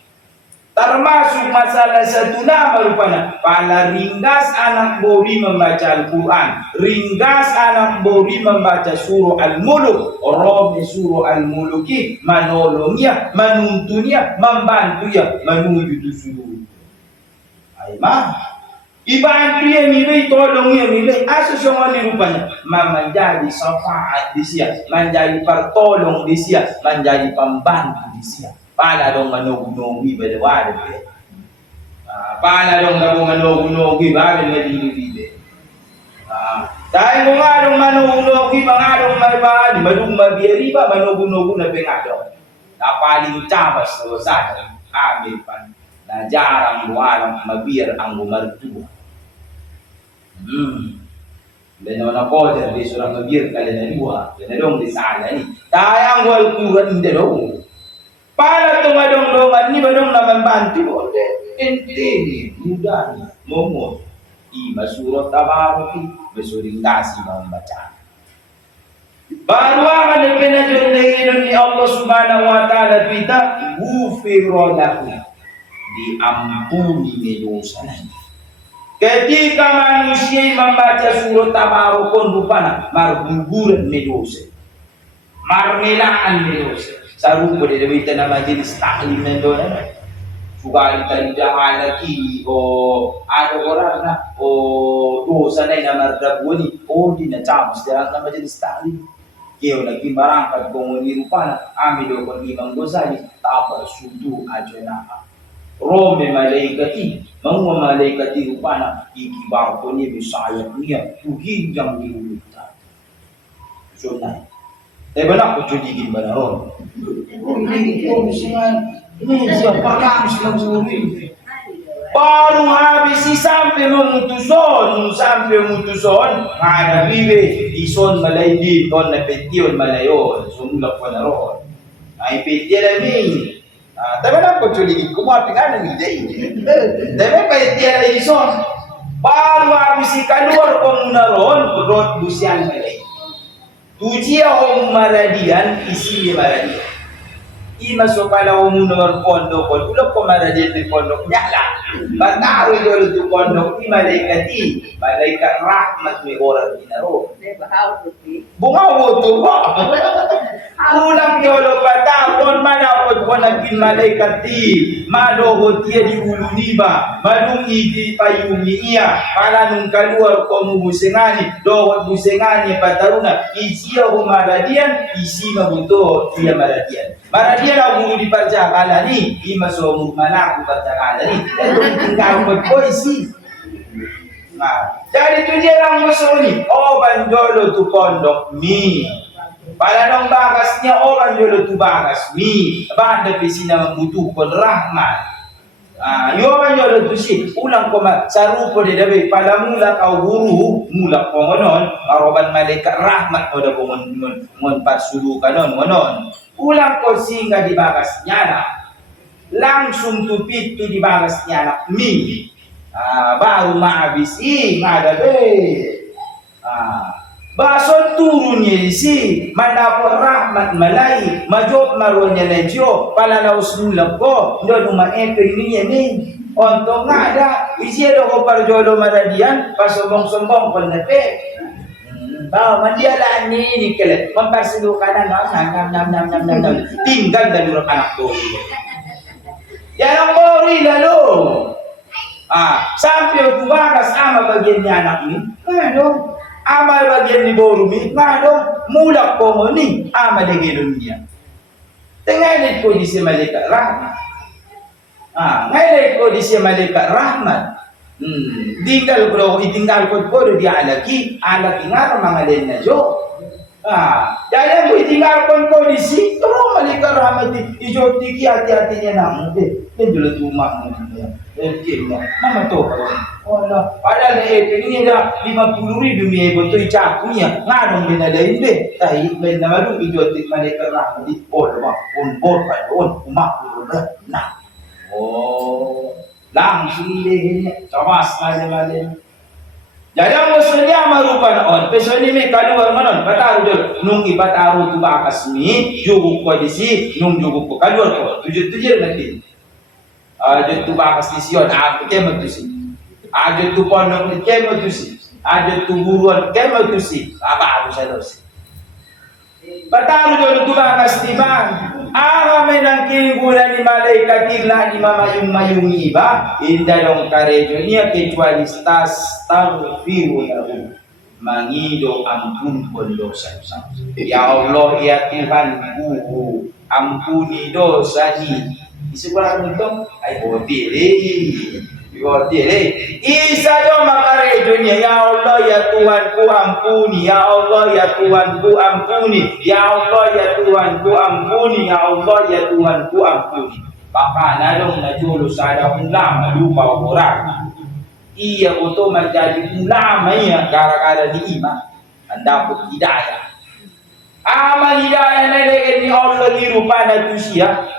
Termasuk masalah satu nama rupanya, pala ringgas anak bori membaca Al-Quran, ringgas anak bori membaca surah Al-Muluk, Rome surah Al-Muluki, menolongnya, menuntunnya, membantunya, menuju tujuan. Aimah. Ibantu yang milih, tolong yang milih, asusong ni rupanya menjadi syafaat di sia, menjadi pertolong di sia, menjadi pembantu di sia. Pada dong manogu-nogi pada wadah. Pada dong manogu-nogi pada medili. Dahil kung adong manogu-nogi, mangadong maibali, madung mabiari ba, manogu-nogu na pengadong. Napaling cabas o sa amin pan. Na jarang buwalang mabir ang bumartua. Dan naman ako, di surang mabir kala na liwa, dan dong di sana ni. Tayang wal kuran hindi dong. Para tumadong-dongan ni badong naman bantu, ente ni, muda ni, momot. Masurot tabarok, masuring dasi membaca. Baru akan dipinajun ni Allah Subhanahu wa Ta'ala kita, ghufira lahu. Diampuni dosanya. Ketika manusia membaca surat Tabarokon rupana marguguran dosa, marmelaan dosa. Sarupo de debita na majelis taklim dosa. Sugali tayo lagi o ano orang na o dosa na mardabuani o di na chamos de na majelis taklim. Kaya lagi marangkat kung rupana amido kon imam dosa ni tapos sudu aja na. Rome malaikati, mga malaikati rupana, ikibar ko niya, bisayat niya, tuhig yang diulutan. So na, tayo ba na ko tuligin ba na ron? Baru habis si sampai memutuson, ada bibe, ison malaidi, kon na petion malayon, sumulak ko na ron. Ay petion na tapi apa cuci kumar dengan ni jadi. Tapi pai tiada ison. Baru habis keluar pemunaron rot busian malai. Tuji om maradian isi maradian. Ima so pala umunor pondok ulap ko maradian di pondok nyala. Bataru dulu tu pondok ni malaikat rahmat mi orang dinaro. Bunga tu ulang yolo patapon manapot ko naging malaikat di madohot dia di ulu niba malungi di payungi iya para nung kaluar ko musengani dohot musengani pataruna isiya humaradian isi mabuto siya maradian ang di parjakala ni imaso malaku parjakala ni tinggal ko isi. Nah, jadi tu dia lang musuh ni banjolo tu pondok mi. Pada nong bagasnya orang jolo tu bagas mi, banda pisina membutuhkan rahmat. Yo orang jolo tu si ulang koma sarupo de dabe pada mula kau guru mula kongonon aroban malaikat rahmat pada mon pasulu kanon monon. Ulang ko singa di bagasnya na. Langsung tupit tu di bagasnya na mi. Baru mahabis ngadabe. Baso turunnya isi mandapat rahmat malai majob marunya lejo pala na usnulam ko ndo maepeng niya ni onto ngada isi do ko parjolo maradian pasombong-sombong kon nape mandiala ni kele memparsidu kanan nam tinggal dalur anak doi yang bori lalu sampai tubagas ama bagian ni anak ni ano amal bagian ni borumi, ngado mulak ko ni amal legilun niya. Tengalit ko di si malaikat rahmat. Ngalit ko di si malaikat rahmat. Tinggal bro, itinggal ko dia alaki nga mga len na jo. Dahil mo itinggal ko di situ malikar hamati ijo tiki hati-hati niya na yan dulu tumak mo niya. Mama to wala padahal na pengen niya 50,000 may boto icaku niya nganong binalain be tahi ben na malu ijo tik malikar hamati on pa on umak na. Oh, langsung deh, cawas macam-macam. Jadi ang gusto niya marupa noon, peso ni may kaluwar manon, bataru dulu, nung ibataru tu bakas mi, juguk ko disi, nung juguk ko kaluwar ko, tujut nanti. Ajut tu bakas disi on, aku kemat tu si. Ajut tu pondok kemat tu si. Ajut tu buruan kemat tu si. Apa aku saya si. Bataru dulu tu bakas di bang. Kami ng kinigulan ni malaikat tigla ni mamayung-mayung iba, inda dong karejo niya kecuali tastaghfiru lahu, mangido ampun pun dosa. Ya Allah ya Tuhanku, ampuni dosa ni. Isulah untung ay bodile. Isa yo makarejo niya, ya Allah ya Tuhanku ampuni, ya Allah ya Tuhanku ampuni, ya Allah ya Tuhanku ampuni, ya Allah ya Tuhanku ampuni. Baka nalong najulo sada ulama lupa orang. Iya betul menjadi ulama ya gara-gara di iman. Anda pun hidayah. Amal hidayah ni Allah di rupanya tu sia.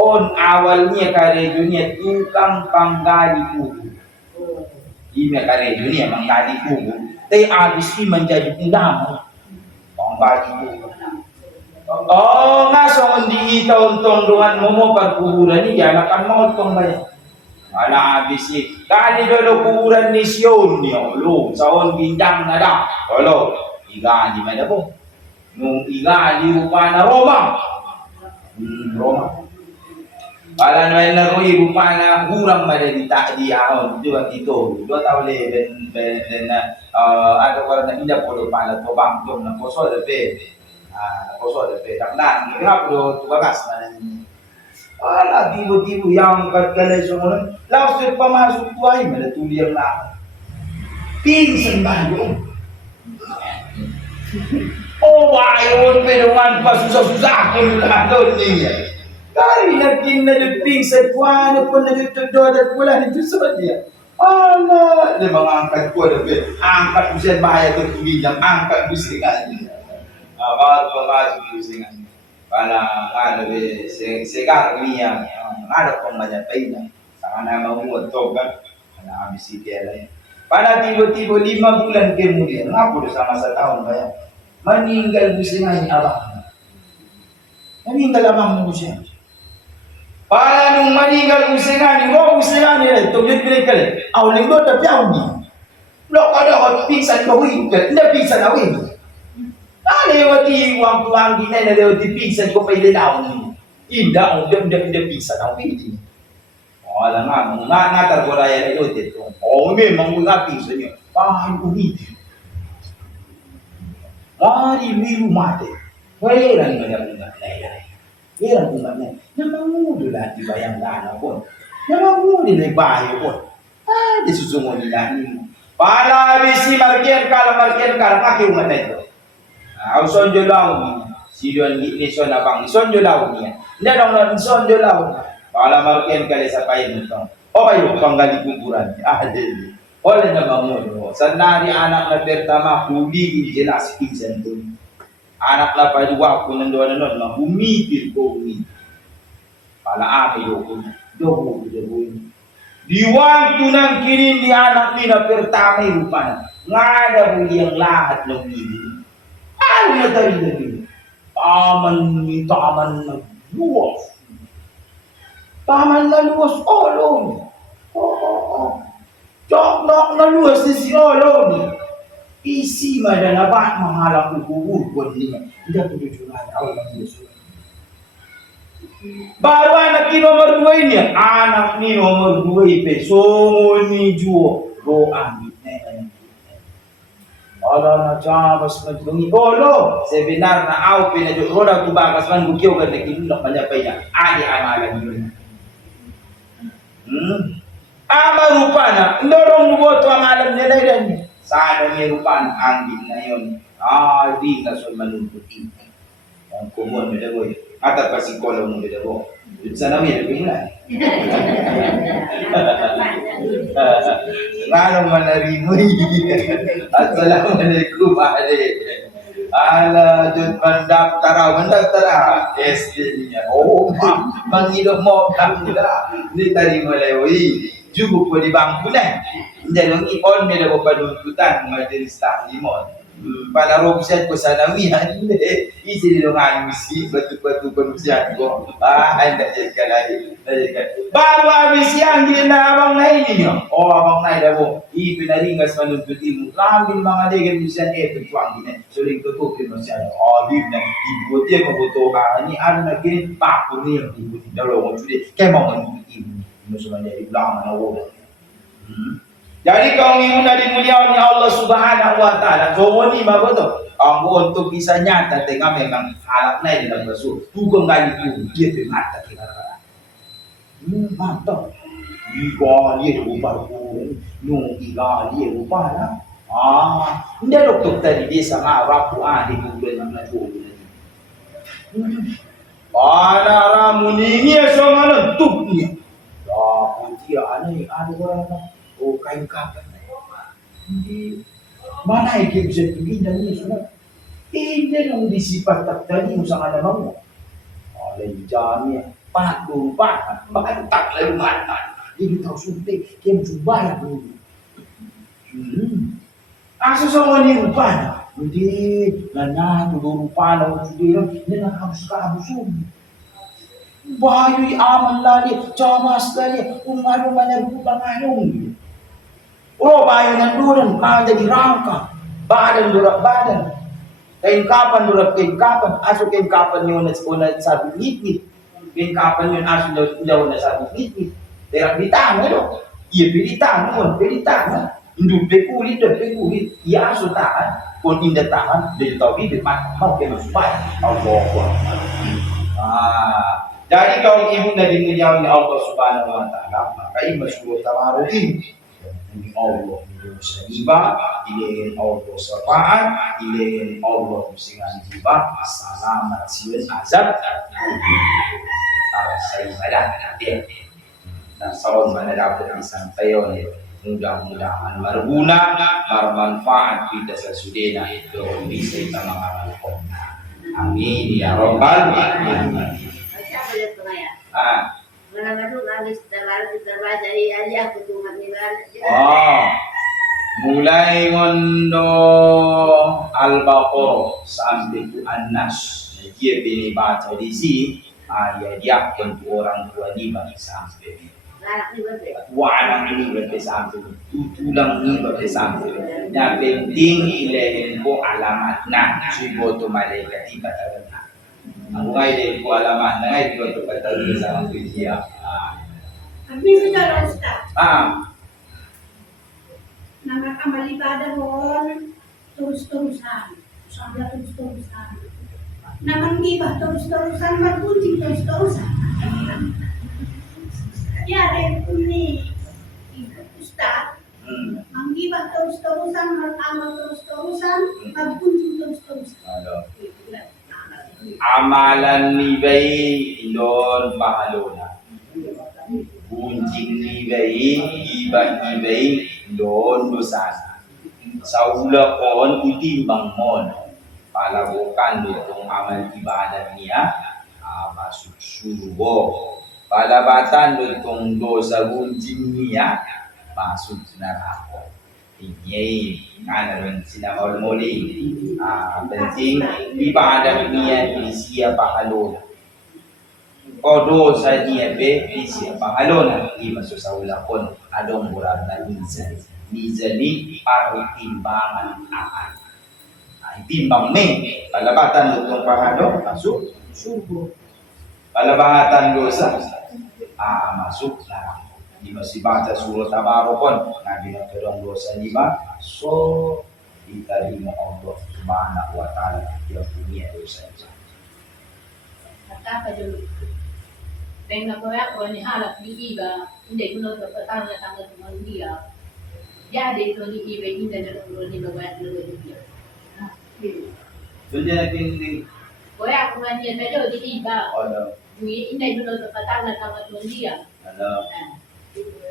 On awalnya karya dunia tukang panggali kubur. Ini karya dunia menggali kubur. Tapi habis ini menjadi ulama panggali kubur. Oh, ngasong di itaw-tong dengan momo perkuburan ini jangan akan mau tong banyak. Ala habis ini kali dulu kuburan ni Sion ni lo, saon bintang nada. Kalau iga di mana po? Nung iga di upana Roma. Roma. Para naman na rin rupa na hurang madalita di ahon dua tito 2 tahun ben na ada orang na inda polo pala to bang to na poso de pe taknan ngap do tugas na ala tibo yang katkalay sumunod laos pamasok tuay malatuli ang na pinsan ba yun oh wayon penuan pasusah-susah ko lalo niya. Kali naging najuting sa kuwan po najutugdod at wala nito sa niya. Ala, di mga angkat ko na be. Angkat mo siya bahaya ito tumidang, angkat mo siya niya. Bakit pumasok mo siya niya? Para ano be, segar niya, ano pong manyatay niya. Saka na mamuot to ka, ano kami si Kela. Para tibo-tibo 5 bulan kayo mo din. Nga po sama sa taon ba yan? Maninggal mo siya niya abang. Maninggal abang mo siya. Para nung maninggal usingani ito bilik kali. Aw linggo ta piaw ni. Lo kada ko pinsan ko wi, na pinsan awi. Dali wati wang tuang di na lewati pinsan ko pa ilaw ni. Inda dem pinsan awi. Wala nga targoraya ito dito. O memang mga pinsan niyo. Pahay uwi. Mari miru mate. Wala nga Kira umatnya, namamudo lahat di bayang lana po. Namamudo na bayo po. Di susungon nila ni. Para bisi markian kala kaki umat na ito. Sonjo law niya. Sidon lison abang sonjo law niya. Hindi dong sonjo law. Para markian kala sa payin nito. O kayo panggali kuburan. Dili. Wala na mamudo. Sandari anak na pertama huli jelas pinsan to. Anak na pa dua ko nandoon na noon, humipil ko umi. Pala ami do ko. Dobo. Diwang tunang kinin ni anak ni na pertama rupan. Ngada huli ang lahat ng bibig. Ano na tayo na bibig? Taman na luwas. Taman na luwas, olong. Chok-nok na luwas si olong. Isi madana ba mahalang kubur ko niya. Hindi ko tujuan Allah Yesus. Baru anak ni nomor 2 niya, anak ni nomor 2 pe so ni juo ro amit na. Allah na chabas na dungi olo seminar na au pe na jo roda tu bakas man bukyo ka nakin nok manya pa niya. Adi amalan yun. Ama rupana, ndorong buboto ang alam nila yan. Sana may rupana, angin na yun. Di na so manuntutin. Ang kumon nila boy. At pa si kolong nila boy. Sa namin, nila. Ngano man na rin mo. Assalamualaikum alaikum. Ala jud mandak tara este niya mangilo mo kamila ni tari mo lewi jugo po di bangku na hindi nung ipon nila ko panuntutan majelis taklimon palaro siya ko sa namihan isi nilungan misi batu-batu penusian ko anda jadi kalai baru habis yang ginawang na ninyo abang na dabo ipinaringas manuntutin mo lambil mga degan misian tuwang gina suling tutukin mo siya bib na ibuti mo butuhan ni ano na gini papo niya ibuti dalawa mo sulit kaya mo manuntutin mo sumanya iblang na wala. Jadi kaum ibu nadi mulia ni Allah Subhanahu wa taala. So ni ba betul? Ang untuk bisa nyata tengah memang halak na dalam rasul. Tugang gali tu dia tu mata kita. Mantap. Igali rupa ku. Nung igali rupa na. Hindi doktor tadi dia sama rapu di bulan na tu. Para ramuningi sama nentuk ni. Ya, dia aneh ada kain kapan hindi mana ikip bisa tinggi dan ini semua hindi nang disipat tadi usang ada mau lain jamnya paku tak lalu mata ini tahu suntik dia mencoba ya dulu aso sama ni rupanya hindi nana tudo rupanya hindi na harus kabusun bayu aman lagi camas lagi umaru mana rupang ayong bayu nanduran jadi rangka badan durak badan kain kapan durak kain kapan aso kain kapan yun na sabi ngit kain kapan yun aso daw na sabi ngit terak ditang ano iya pilitang mo pilitang induk pekulit iya aso tahan pun indah tahan jadi tau bibit mau kena supaya Allah jadi kaum ibu dan dimuliakan Allah Subhanahu wa taala maka ibu suruh tawaruhin ini Allah dosa riba, ilahin Allah syafaat, ilahin Allah musingan jiba, selamat siun azab. Saya pada hati. Dan salam mana dapat disampaikan mudah-mudahan berguna, bermanfaat kita sesudahnya itu bisa kita mengamalkan. Amin ya robbal alamin. Mulai ngondo Al-Baqarah sampai ke An-Nas. Dia pilih baca di sini, ya dia untuk orang tua ni bagi sampai. Anak ini berarti sampai, tulang ini berarti sampai. Yang penting ilahin ko alamat na, subo to malaikat iba talaga. Ang ngayon ko alamat na ngayon ko to katabi sa mga dia. Abis sudah Ustaz. Nama amal ibadah hon terus-terusan. Sambil terus-terusan. Nama ngibah terus-terusan, bergunjing terus-terusan. Ya, ini Ustaz. Menggibah terus-terusan, beramal terus-terusan, bergunjing terus-terusan. Amalan ni baik indon pahalona. Gunjing ni baik, ibang ni baik, don dosa. Saula kon utimbang mon. Palabukan itong amal ibadah niya, masuk surga. Palabatan itong dosa gunjing niya, masuk neraka. Ini kan rin sinahol muli. Penting ibadah niya siya pahalona. O dosa niya di siya pahalona. Di masusawala kon adong murad na minsan. Minsan ni timbangan akan. Timbang me. Palabatan itong pahalo, masuk surga. Palabatan dosa, masuk neraka. Di masih baca surat Tabarokon, Nabi Nabi dosa lima, so diterima Allah Subhanahu wa taala yang punya dosa. Kata apa dulu? venga poi a ogni halak di iba inde kuno to petang na tangga tuman dia ya de to di iba inde na kuno ni bawa lo di dia Doon niya naging poi aku ngani na do di iba ano, ni inde kuno to petang na tangga tuman dia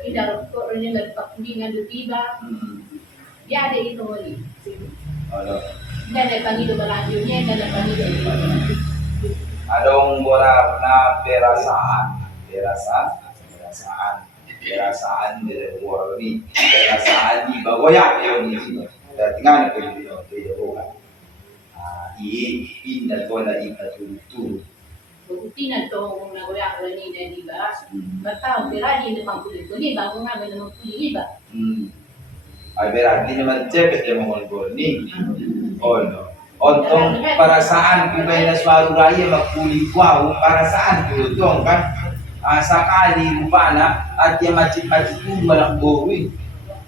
inde ko ro ni na pakundingan di iba ya de itu ni ano. inde na pangido balanjonya inde na pangido Adong bola na perasaan dari luar ni, perasaan di bagoyak yon ni sini. Tinggal ko yung bukan. Pindah ko na ipatulutulot. bukti na to na goyak ro ni na di ba batao pera di na pangkulit ko ni bago nga ba na magkulit ba Ay berarti naman cepet yung mga gol ni. Oh no. Ontong perasaan ko ba na suatu raya magkulit wow, perasaan ko dong kan. Sakali lupa na at yung macit-macit ko walang gawin.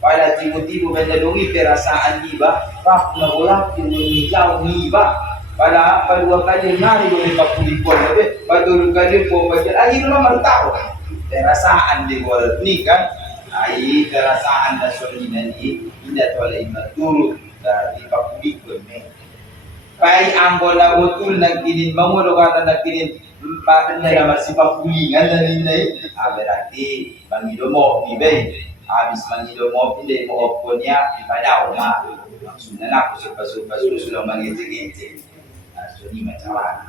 Pada tibo-tibo ba nadungi perasaan iba, pak na wala yung ikaw ni iba. Pada dua kali nari boleh magkulit ko nabi, padulog kali po pa dyan, ay yun naman tao. Perasaan di wala ni kan. Ay perasaan na soninan ni, hindi wala imatulog na ipakulit ko ni. Kaya ang bola utul nagkinin, mangulo kata nagkinin, bakit na naman si pakulingan na ninay? Berarti, mangido mo, ibay. Habis mangido mo, hindi mo opo niya, ipadaw ma. Maksud na ako, supa-supa, susulang mangitig-itig. So, di macawa.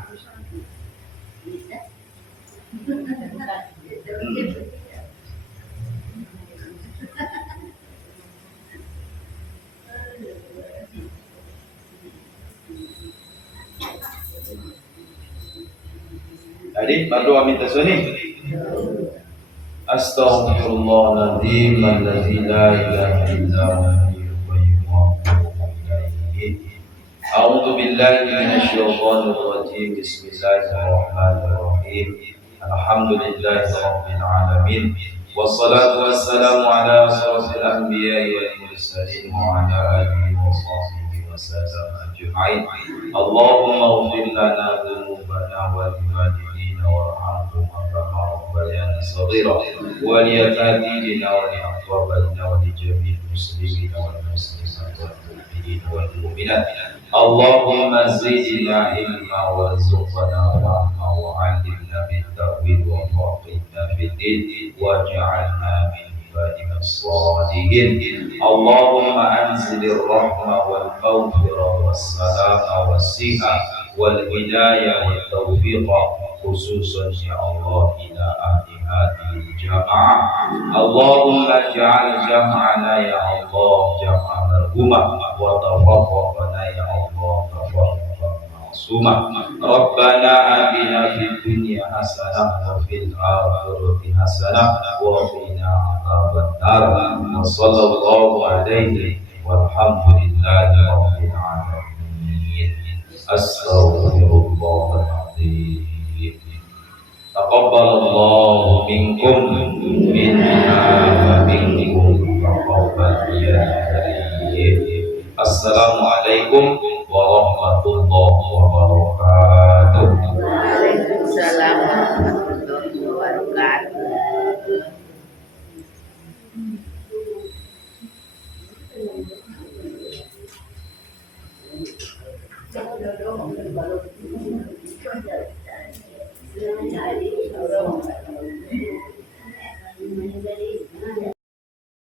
Jadi, berdoa minta suni. Astaghfirullahaladzim alladzi la ilaha illa huwal qayyum wa atubu ilaihi. A'udzu billahi minasyaitonir rajim. Bismillahirrahmanirrahim. Alhamdulillahi rabbil alamin. Wassalatu wassalamu ala asyrafil anbiya'i wal mursalin wa ala alihi wa sahbihi wa sallam ajma'in. Allahumma ighfir lana dhunubana wa liwalidina warhamhuma kama rabbayana shaghira wa liakabirina wa liaqrabina wa lijami'il muslimina wal muslimat wal mu'minina wal mu'minat. Allahumma zidna ilma warzuqna rahma wa 'allimna bit-ta'wil wa faqihna fid-din waj'alna min ibadika as-salihin. Allahumma anzilir rahma wal maghfirah was salama was siha wal hidayah wat tawfiqa khususan ya Allah ila ahli hadhihi jama'ah. Allahumma ij'al jam'ana ya Allah jam'an marhumah wa tafarraqana ya Allah tafarraqan ma'sumah. Rabbana atina fid dunya hasanah wa fil akhirati hasanah wa qina adzabannar. Wa sallallahu alaihi walhamdulillahi rabbil alamin. Astaghfirullahal azim. Taqabbalallahu minkum minna wa minkum taqabbal ya karim. Assalamualaikum warahmatullahi wabarakatuh. Waalaikumsalam warahmatullahi wabarakatuh. Jadi